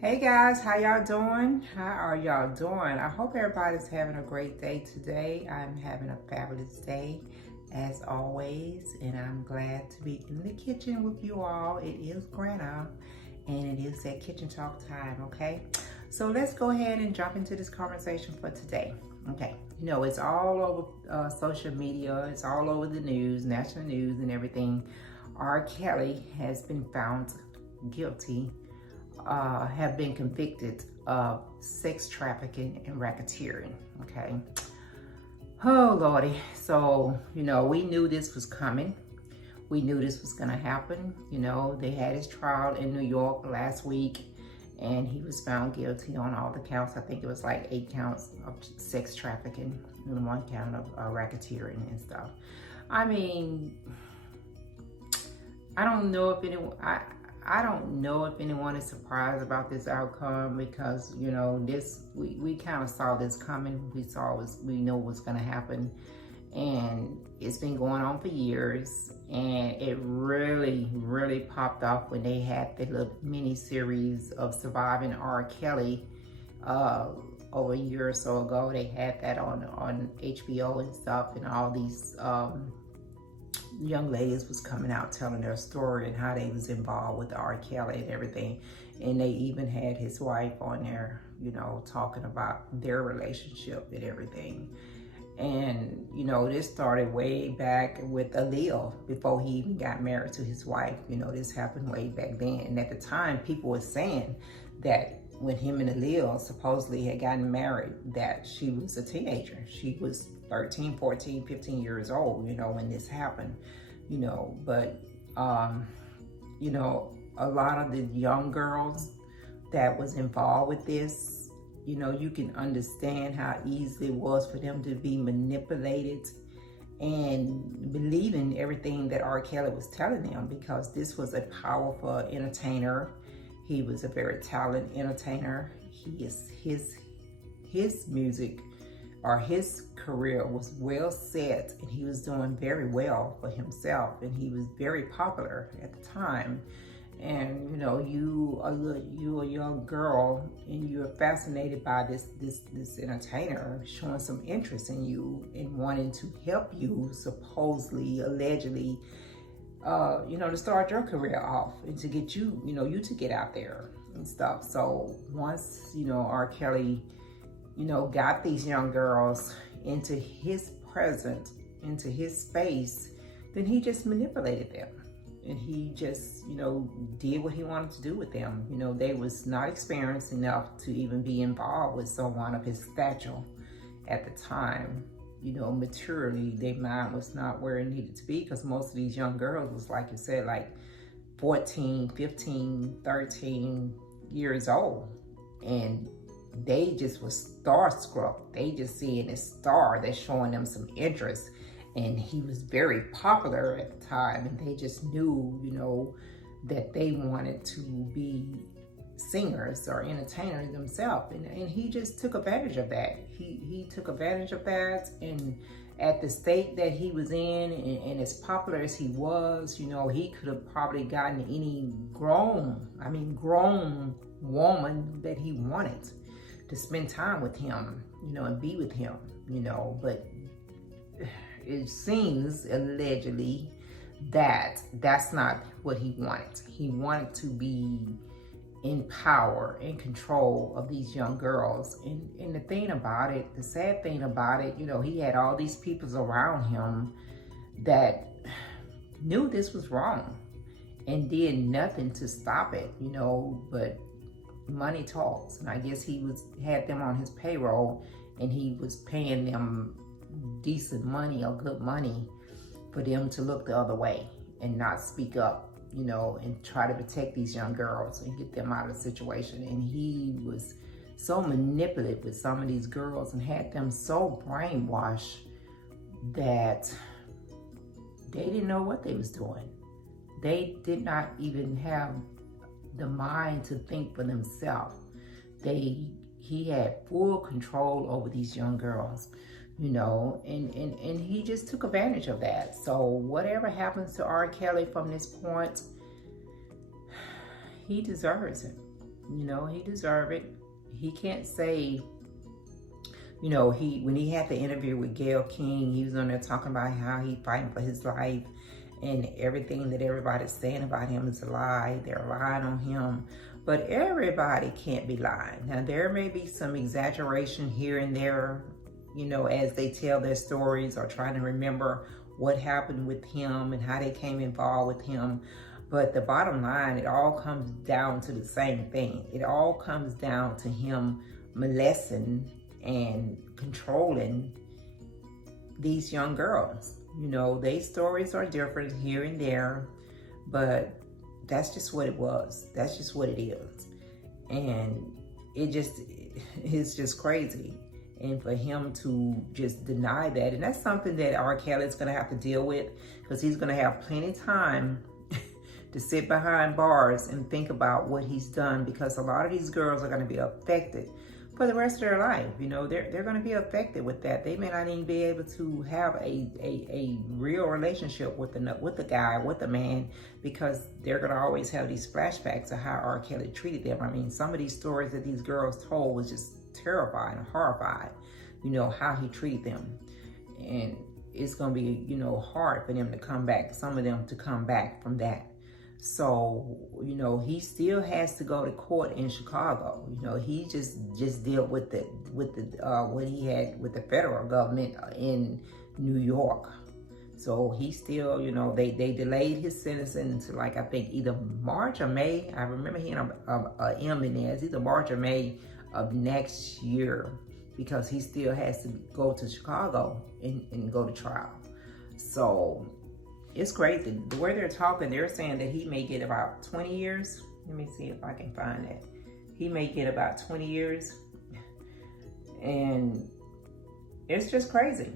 Hey guys, how y'all doing? How are y'all doing? I hope everybody's having a great day today. I'm having a fabulous day as always, and I'm glad to be in the kitchen with you all. It is Granna, and it is that kitchen talk time, okay? So let's go ahead and jump into this conversation for today. Okay, it's all over social media, it's all over the news, national news and everything. R. Kelly has been found guilty, have been convicted of sex trafficking and racketeering, okay? Oh, Lordy. So, we knew this was coming. We knew this was gonna happen. They had his trial in New York last week, and he was found guilty on all the counts. I think it was like 8 counts of sex trafficking and 1 count of racketeering and stuff. I mean, I don't know if anyone is surprised about this outcome, because we kind of saw this coming. We know what's going to happen, and it's been going on for years, and it really popped off when they had the little mini series of Surviving R. Kelly over a year or so ago. They had that on HBO and stuff, and all these young ladies was coming out telling their story and how they was involved with R. Kelly and everything. And they even had his wife on there, talking about their relationship and everything. And, this started way back with Aaliyah before he even got married to his wife. This happened way back then. And at the time, people were saying that when him and Aaliyah supposedly had gotten married, that she was a teenager. She was 13, 14, 15 years old, when this happened, but, a lot of the young girls that was involved with this, you can understand how easy it was for them to be manipulated and believing everything that R. Kelly was telling them, because this was a powerful entertainer. He was a very talented entertainer. His music, or his career, was well set, and he was doing very well for himself, and he was very popular at the time. And you a young girl, and you're fascinated by this entertainer showing some interest in you and wanting to help you, supposedly, allegedly, to start your career off and to get you to get out there and stuff. So once R. Kelly got these young girls into his presence, into his space, then he just manipulated them. And he just, did what he wanted to do with them. They was not experienced enough to even be involved with someone of his stature at the time. Maturely, their mind was not where it needed to be, because most of these young girls was, like you said, like 14, 15, 13 years old. And they just was starstruck. They just seeing this star that's showing them some interest. And he was very popular at the time, and they just knew, that they wanted to be singers or entertainers themselves. And he just took advantage of that. He took advantage of that, and at the state that he was in, and as popular as he was, he could have probably gotten any grown woman that he wanted to spend time with him, and be with him, but it seems allegedly that that's not what he wanted. He wanted to be in power and control of these young girls. And the thing about it, the sad thing about it, he had all these people around him that knew this was wrong and did nothing to stop it, but money talks. And I guess he had them on his payroll, and he was paying them decent money or good money for them to look the other way and not speak up, and try to protect these young girls and get them out of the situation. And he was so manipulative with some of these girls and had them so brainwashed that they didn't know what they was doing. They did not even have the mind to think for themselves. He had full control over these young girls, and he just took advantage of that. So whatever happens to R. Kelly from this point, he deserves it. You know, he deserved it. He can't say, you know, when he had the interview with Gayle King, he was on there talking about how he fighting for his life and everything that everybody's saying about him is a lie. They're lying on him. But everybody can't be lying. Now, there may be some exaggeration here and there, you know, as they tell their stories or trying to remember what happened with him and how they came involved with him. But the bottom line, it all comes down to the same thing. It all comes down to him molesting and controlling these young girls. You know, their stories are different here and there, but that's just what it was. That's just what it is. And it's just crazy. And for him to just deny that, and that's something that R. Kelly's gonna have to deal with, because he's gonna have plenty of time to sit behind bars and think about what he's done, because a lot of these girls are gonna be affected for the rest of their life. You know, they're going to be affected with that. They may not even be able to have a real relationship with the guy, with the man, because they're going to always have these flashbacks of how R. Kelly treated them. I mean, some of these stories that these girls told was just terrifying, horrified, you know, how he treated them. And it's going to be, you know, hard for them to come back, some of them to come back from that. So, you know, he still has to go to court in Chicago. You know, he just dealt with what he had with the federal government in New York. So he still, you know, they delayed his sentencing until, like, I think either March or May. I remember hearing a M in there. It's either March or May of next year, because he still has to go to Chicago and go to trial. So it's crazy. The way they're talking, they're saying that he may get about 20 years. Let me see if I can find that. He may get about 20 years. And it's just crazy.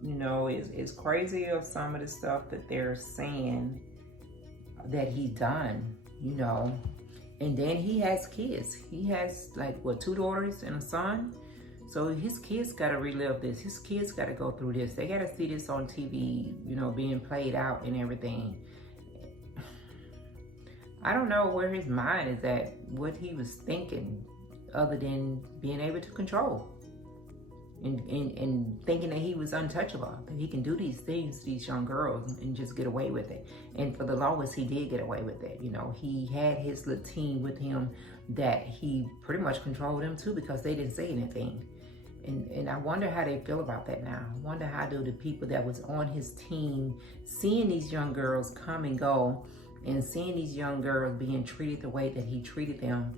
You know, it's crazy of some of the stuff that they're saying that he's done, you know. And then he has kids. He has, like, what, 2 daughters and a son? So his kids got to relive this. His kids got to go through this. They got to see this on TV, you know, being played out and everything. I don't know where his mind is at, what he was thinking, other than being able to control. And thinking that he was untouchable, that he can do these things to these young girls and just get away with it. And for the longest, he did get away with it. You know, he had his little team with him that he pretty much controlled them too, because they didn't say anything. And I wonder how they feel about that now. I wonder how do the people that was on his team, seeing these young girls come and go, and seeing these young girls being treated the way that he treated them,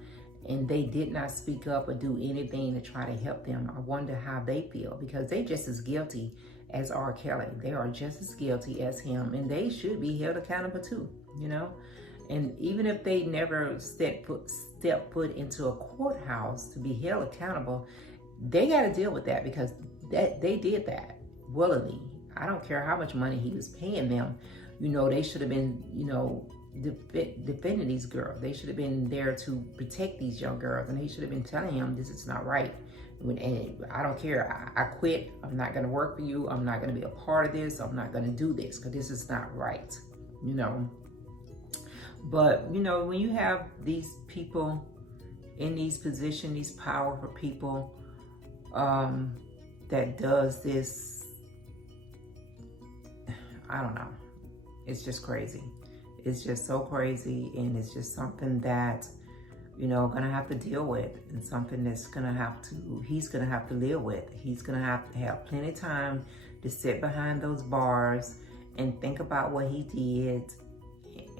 and they did not speak up or do anything to try to help them. I wonder how they feel, because they just as guilty as R. Kelly. They are just as guilty as him, and they should be held accountable too, you know? And even if they never step foot into a courthouse to be held accountable, they got to deal with that, because they did that willingly. I don't care how much money he was paying them. You know, they should have been, you know, defending these girls. They should have been there to protect these young girls, and he should have been telling him this is not right. And I don't care. I quit. I'm not going to work for you. I'm not going to be a part of this. I'm not going to do this, because this is not right, you know. But, you know, when you have these people in these positions, these powerful people, that does this, I don't know. It's just crazy. It's just so crazy, and it's just something that, you know, gonna have to deal with, and something that's he's gonna have to live with. He's gonna have to have plenty of time to sit behind those bars and think about what he did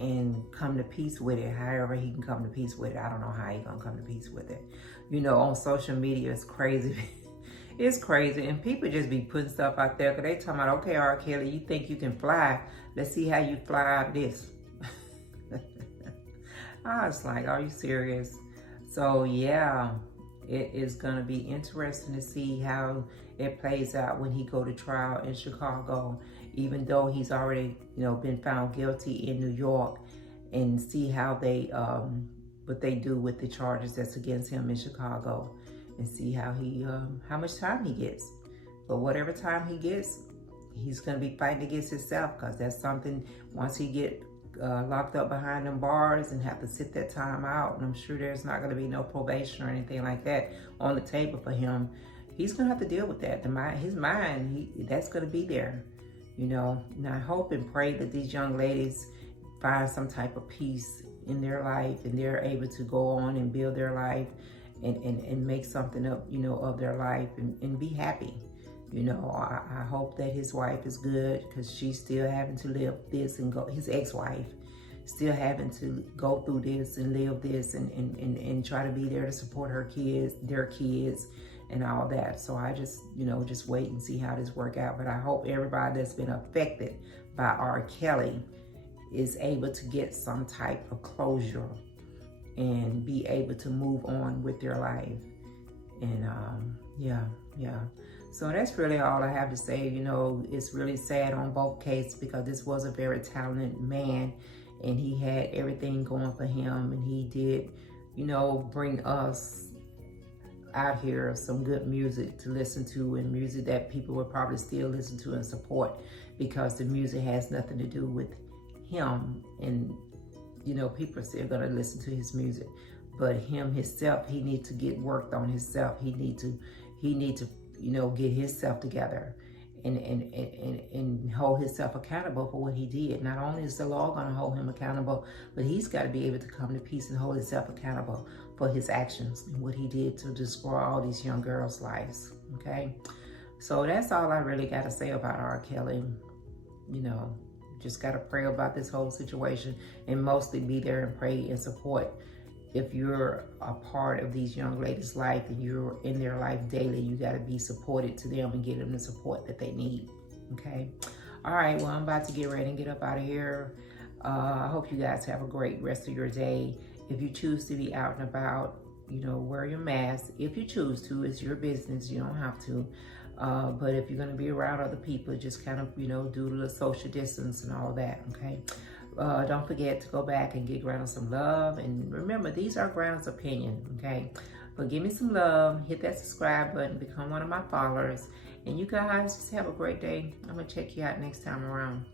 and come to peace with it. However he can come to peace with it. I don't know how he gonna come to peace with it. You know, on social media, it's crazy. It's crazy, and people just be putting stuff out there, because they talking about, okay, R. Kelly, you think you can fly? Let's see how you fly out of this. I was like, are you serious? So yeah, it is gonna be interesting to see how it plays out when he go to trial in Chicago, even though he's already, you know, been found guilty in New York, and see how they what they do with the charges that's against him in Chicago, and see how he how much time he gets. But whatever time he gets, he's gonna be fighting against himself, because that's something, once he get locked up behind them bars and have to sit that time out. And I'm sure there's not going to be no probation or anything like that on the table for him. He's going to have to deal with that. His mind, that's going to be there, you know. And I hope and pray that these young ladies find some type of peace in their life and they're able to go on and build their life and make something up, you know, of their life and be happy. You know, I hope that his wife is good, because she's still having to live this and go, his ex-wife, still having to go through this and live this and try to be there to support her kids, their kids, and all that. So I just, you know, just wait and see how this work out. But I hope everybody that's been affected by R. Kelly is able to get some type of closure and be able to move on with their life. And yeah. So that's really all I have to say. You know, it's really sad on both cases, because this was a very talented man and he had everything going for him, and he did, you know, bring us out here some good music to listen to, and music that people would probably still listen to and support, because the music has nothing to do with him, and you know, people are still gonna listen to his music. But him himself, he needs to get worked on himself. He need to, you know, get himself together and hold himself accountable for what he did. Not only is the law gonna hold him accountable, but he's got to be able to come to peace and hold himself accountable for his actions and what he did to destroy all these young girls' lives. Okay, so that's all I really got to say about R. Kelly. You know, just got to pray about this whole situation, and mostly be there and pray and support. If you're a part of these young ladies' life and you're in their life daily, you got to be supported to them and give them the support that they need. Okay. All right. Well, I'm about to get ready and get up out of here. I hope you guys have a great rest of your day. If you choose to be out and about, you know, wear your mask. If you choose to, it's your business. You don't have to. But if you're going to be around other people, just kind of, you know, do the social distance and all that. Okay. Don't forget to go back and give Granna some love. And remember, these are Granna's opinion, okay? But give me some love. Hit that subscribe button. Become one of my followers. And you guys just have a great day. I'm going to check you out next time around.